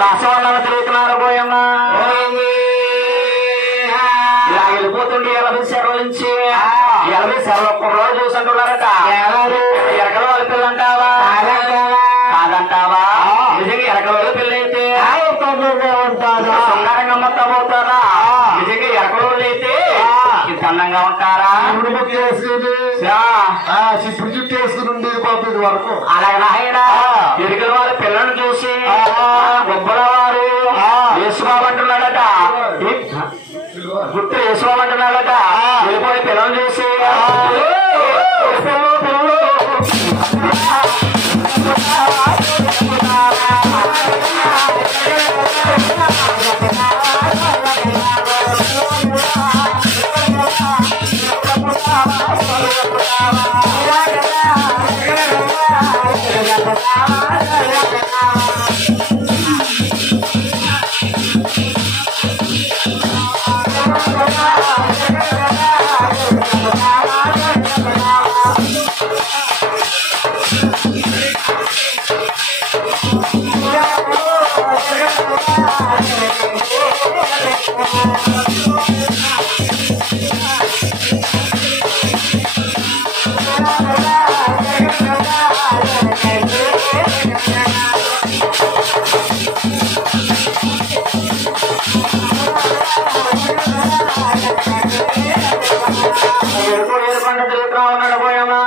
రాష్ట్రంలో తిరుగుతున్నారు పోయమ్మా. ఇలా వెళ్ళిపోతుండే 80 సెలవుల నుంచి 80 సెలవు కుర్రోడు చూసంటున్నారట. ఎరకల వాళ్ళ పిల్ల అంటావా కాదంటావా? నిజంగా ఎరకల వాళ్ళ పిల్ల అయితే సుందరంగా మొత్తం అవుతారా? నిజంగా ఎరకల వాళ్ళు అయితే ఇంత అందంగా ఉంటారా? ఇప్పుడు చుట్టూ వేసుకుని పంపిణీ వరకు అలాగే నాయన ఎరుకల వారి పిల్లలను చూసి గొప్పల వారు యేసుబాబు అంటున్నాడట. గుర్తు యేసుబాబు అంటున్నాడట. వెళ్ళిపోయి పిల్లలను చూసి ఏడుకొండ తిరుగుతా ఉన్నాడు పోయమ్మా.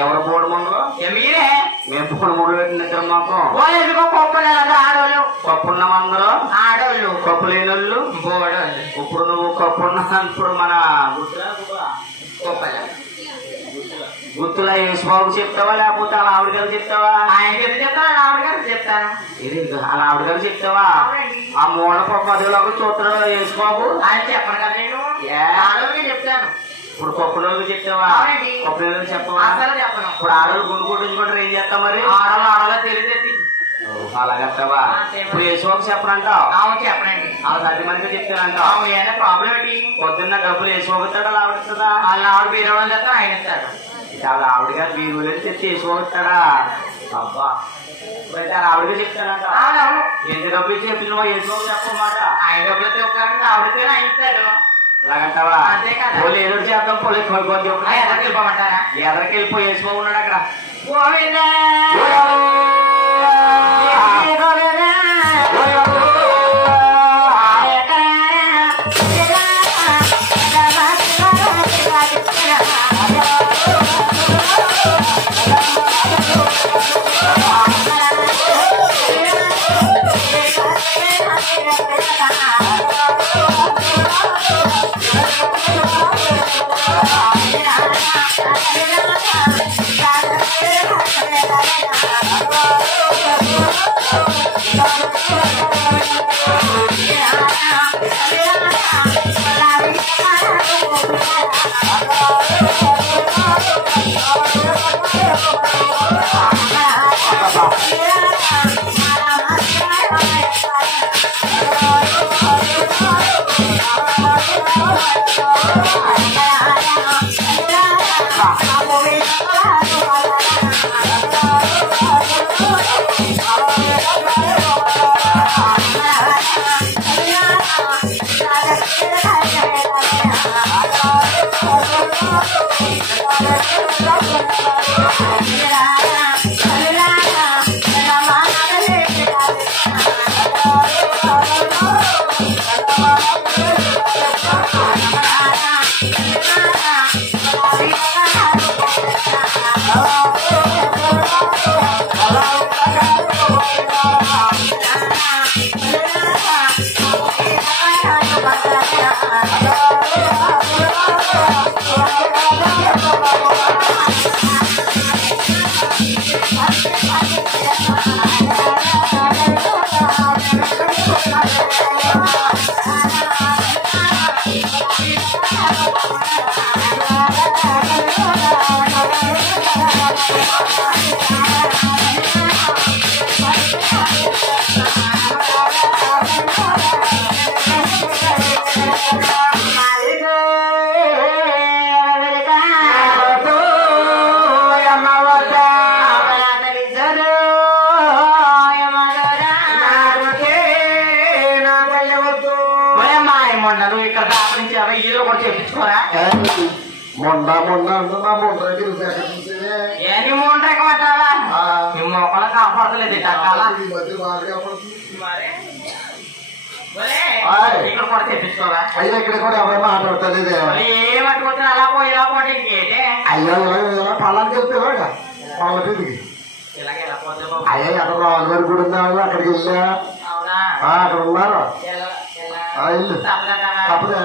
ఎవరు పోడు ముందు మీరే మేము పోడు మూడు పెట్టిన మాకు ఆడవాళ్ళు కప్పున్నాం అందరూ ఆడవాళ్ళు కప్పు లేని వాళ్ళు పోడవాళ్ళు. ఇప్పుడు నువ్వు కప్పున్నా ఇప్పుడు మన గుర్తులా యేసుబాబు చెప్తావా లేకపోతే అలా ఆవిడ గారు చెప్తావా? ఆయన చెప్తాను ఆవిడ గారు చెప్తాను. ఇది అలా ఆవిడ గారు చెప్తావా? ఆ మూల పదిలోకి చూస్తున్నాడు యేసుబాబు ఆయన చెప్పను కదా నేను చెప్తాను. ఇప్పుడు కొప్పులోకి చెప్తావా? కొప్పులో చెప్పవా? చెప్పను. ఇప్పుడు ఆడవాళ్ళు గుండు కొట్టించుకుంటారు ఏం చేస్తాం మరి? ఆడవాళ్ళ తెలియదు అలాగంటావా? ఇప్పుడు యేసుబాబు చెప్పనంటావు? చెప్పనండి. అలా సర్ది మనకి చెప్తానంటావు. ఏమైనా ప్రాబ్లం ఏంటి? పొద్దున్న డబ్బులు యేసుబాబుతాడు అలా ఆవిడతాడా? వాళ్ళ ఆవిడ బీరు వాళ్ళు చేస్తా ఆయన ఇస్తాడు. చాలా ఆవిడ గారు బీరు తెచ్చి యేసుబాబుతాడా? అబ్బా ఆవిడగా చెప్తానంట. ఎంత డబ్బులు చెప్పిన యేసుబాబు చెప్పమాట ఆయన డబ్బులు తెప్పారంటే ఆవిడతే ఆయన ఇస్తాడు. అలాగంటావా? పోలీ ఏదో చేద్దాం. పోలీ ఎదరికి వెళ్ళిపోమంటారా? ఎదరికి వెళ్ళిపోయి యేసుబాబు ఉన్నాడు అక్కడ. మొండ మొండ అంటున్నా మొండ ఏమి మొండమంటావా? మీ మొక్కలు కాపాడలేదు ఇక్కడ కూడా తెప్పించుకోవా? అయ్యా ఇక్కడ కూడా ఎవరు మాట్లాడతలేదు. ఏమట్టుకుంటే అలా పోయి ఇలా పోటీ ఇంకేంటి? అయ్యో పళ్ళకి వెళ్తే పళ్ళ తిరిగి ఇలాగే ఎలా పోతే అయ్యా ఎక్కడ రాజుగారి గుడి ఉందా అక్కడికి వెళ్ళా అక్కడ ఉన్నారు ఇల్లు తప్పదే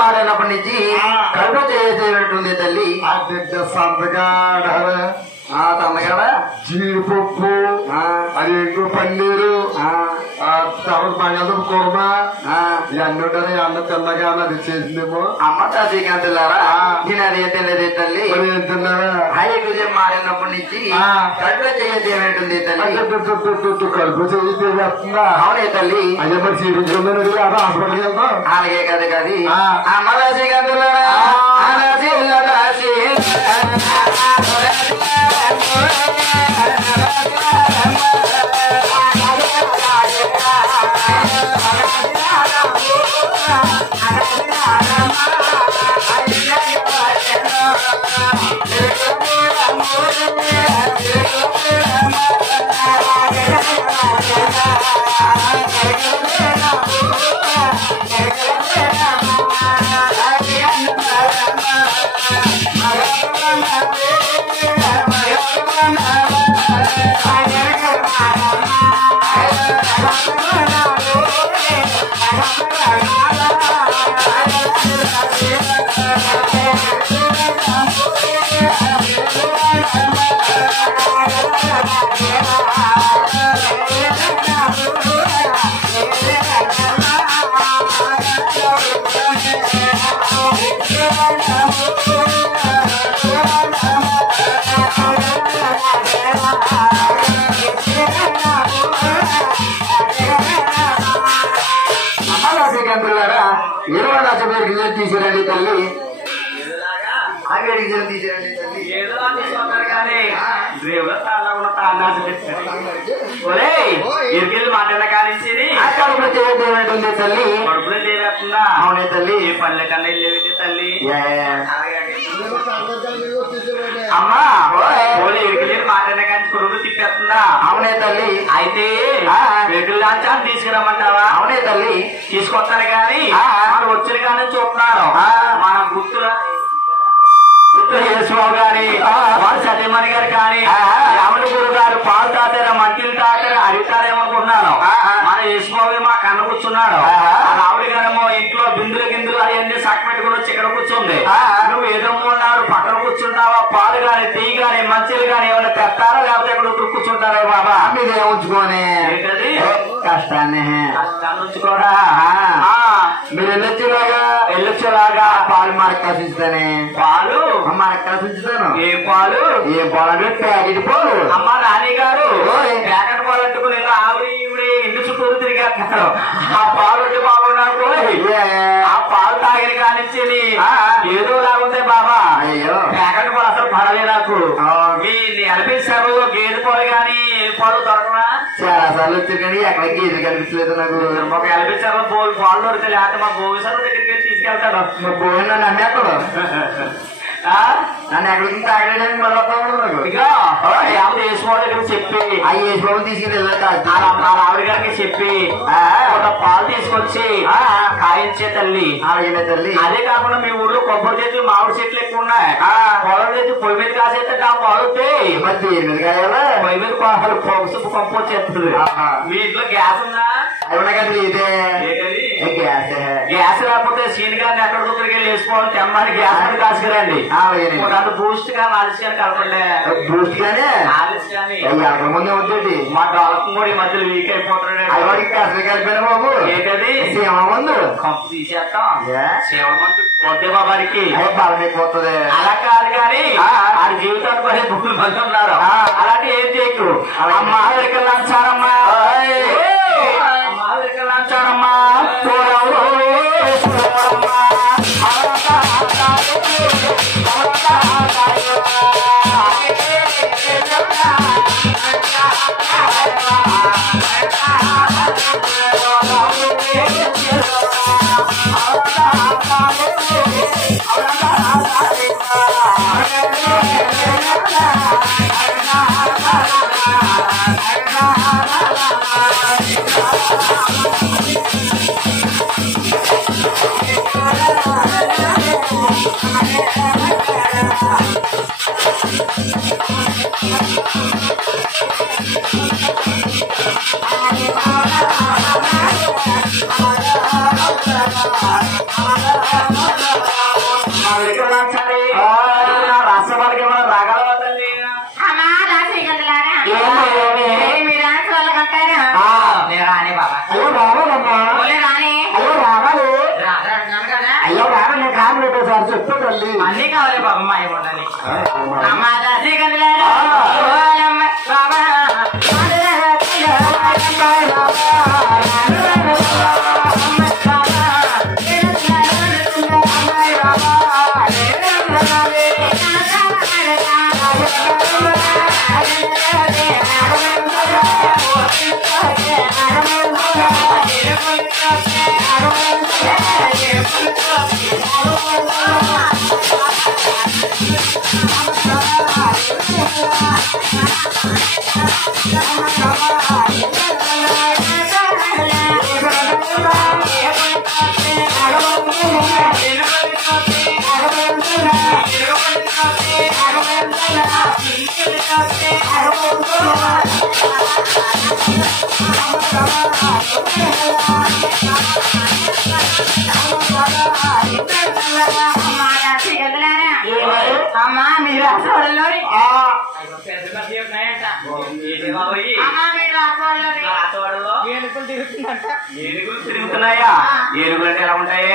మారినప్పటి నుంచి కడుపు చేసేటువంటి తల్లి సంతకాడ సంతకాడ జీడిపప్పు అదేంటో పన్నీరు తర్వాత బంగాళదుంప కూరమ ఇవన్నీ ఉంటాయి అన్న తిన్నగా అది చేసిందేమో అమ్మ తాతీకాంతులారా నేను అది ఏం తినలేదు తల్లి ఏం తిన్నారా అయ్యకు మారినప్పటి నుంచి కడుపు చేసేటువంటి తల్లి కడుపు చేస్తుందా అవునే తల్లి అయ్యా మరి చూపించుకుందని హాస్పిటల్కి వెళ్తాం అలాగే కదా కది అమ్మ తాతీకాంతులారా తీసిరండి తల్లి తీసిరండి తల్లి ఇరికెళ్ళి మాట్లాడిన కానించి కడుపులో తల్లి కడుపులో లేరేస్తుందా అవునే తల్లి పల్లె కన్నా వెళ్ళేది తల్లి అమ్మా ఇరికెళ్ళి మాట్లాడిన కానీ కొడుకు తిప్పేస్తుందా అవునే తల్లి అయితే వెహికల్ దాంచా తీసుకురమ్మంటావా అవునే తల్లి తీసుకొస్తారు కానీ మనం వచ్చిన కానీ చూస్తున్నారు మన గుర్తుల యేసుబాబు గాని వారు సత్యమణి గారు కానీ రాముడు గురు గారు పాలు తాతారా మంటిలు తాతారా అడుగుతారేమనుకుంటున్నాను. మన యేసుబాబు మా కన్ను కూర్చున్నాడు. రాముడి గారేమో ఇంట్లో బిందులు గిందులు అవన్నీ సక్క పెట్టుకుని వచ్చి ఇక్కడ కూర్చుంది. నువ్వు ఏదో ఉన్నాడు పక్కన కూర్చుంటావా? పాలు గాని టీ గాని మంచిలు గాని ఏమైనా తెస్తారా లేకపోతే ఇక్కడ కూర్చుంటారా బాబా? మీద ఉంచుకోని ఏంటది కష్టాన్ని ఉంచుకోరా. మీరు వెళ్ళొచ్చేలాగా పాలు మనకు కసించుతానే. పాలు మనకు కసించుతాను. ఏం పాలు? ఏం పాలు అంటే ప్యాకెట్ పాలు. అమ్మ నాని గారు ప్యాకెట్ పాలు అట్టుకుని ఆవిడ ఈవిడ ఇల్లు చుట్టూరు తిరిగేస్తున్నారు. ఆ పాలు ఉంటే బాగున్నాడు. ఆ పాలు తాగిన కానిచ్చి ఏదో లాగుంది బాబా. ప్యాకెట్ పాలు అసలు పడలే నాకు. మీ ఎల్పిస్తారు గేదె పాలు గాని ఏ పాలు దొరకవా? చాలా సార్లు వచ్చారు కానీ ఎక్కడ గేదెలు కనిపించలేదు నాకు. ఒక ఎల్పిస్తారు పాలు దొరికితే లేకపోతే మా భోగిసారు దగ్గరికి వెళ్ళి తీసుకెళ్తాడు. మా భోజనం నన్ను అమ్మేస్తాడు. నన్ను ఎక్కడికి తాగడానికి మళ్ళీ నాకు ఇక యేసుబాబు దగ్గర చెప్పి ఆ యేసుబాబు తీసుకెళ్ళి ఆవిడ గారికి చెప్పి పాలు తీసుకొచ్చి కాయించే తల్లి. అలాగే తల్లి. అదే కాకుండా మీ ఊళ్ళో కొబ్బరి చెట్లు మామిడి చెట్లు ఎక్కువ ఉన్నాయి. పొలం తెచ్చి పొయ్యి మీద కాసేస్తే ఆ పాలుతే మరి దేని మీద కాయాలా? పొయ్యి మీద పొగసుపు కంపు వచ్చేస్తుంది. మీ ఇంట్లో గ్యాస్ ఉందా? అవునా కదా. ఇదే గ్యాస్. గ్యాస్ లేకపోతే సీన్ గారిని ఎక్కడ దగ్గరికి వెళ్ళి వేసుకోవాలి. తెమ్మని గ్యాస్ మీద కాసుకురండి. అంత బూస్ట్ గా నాలుగు కానీ కలపండి. బూస్ట్ గానే ఎక్కడ ముందే ఉంటుంది. మా డొలకం కూడా ఈ మధ్యలో వీక్ అయిపోతున్నాడు. అలవాడికి అసలు కలిపాను బాబు. ఏంటది? సీమ ముందు కంపు తీసేస్తాం. సేవ మందు కొద్ది బాబారికి బలం అయిపోతుంది. అలా కాదు కానీ ఆడి జీవితానికి పడే భూములు మంది ఉన్నారు. అలాంటి ఏం చేయకు. అమ్మా దగ్గర లంచారమ్మా లంచారమ్మా రాష్ట్రపతికి ఏమైనా రాగలవా తల్లి? అయ్యో రావాలమ్మా. అయ్యో రావాలి. అయ్యో రావాలి. కాదు సార్ చెప్పు తల్లి. అన్నీ కావాలి బాబా. మా ఉండాలి అమ్మా మీరు ఏనుగులు తిరుగుతున్నాయా? ఏనుగులు అంటే ఎలా ఉంటాయి?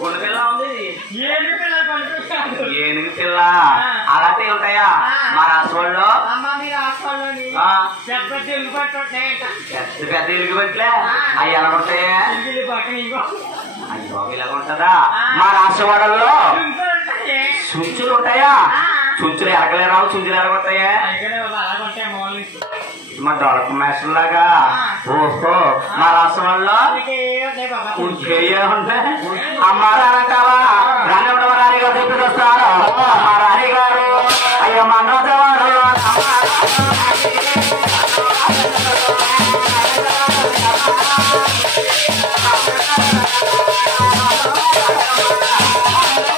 గుండెపిల్ల ఉంది. ఏనుగు పిల్ల అలాంటి ఉంటాయా? మా రాష్ట్రంలో పెద్ద పెద్ద ఎలుగుబట్లే అవి ఎలా ఉంటాయి? అయ్యో ఇలాగ ఉంటదా? మా రాష్ట్రవాడల్లో చుంచులు ఉంటాయా? చుంచులు ఎరగలే రావు. చుంచులు ఎరగొస్తాయా? మా డొలక మేషన్ లాగా. ఓహో మా రాష్ట్రంలో ఉంటాయి. అమ్మారా రాని ఉండవరాని చెప్పి వస్తారు.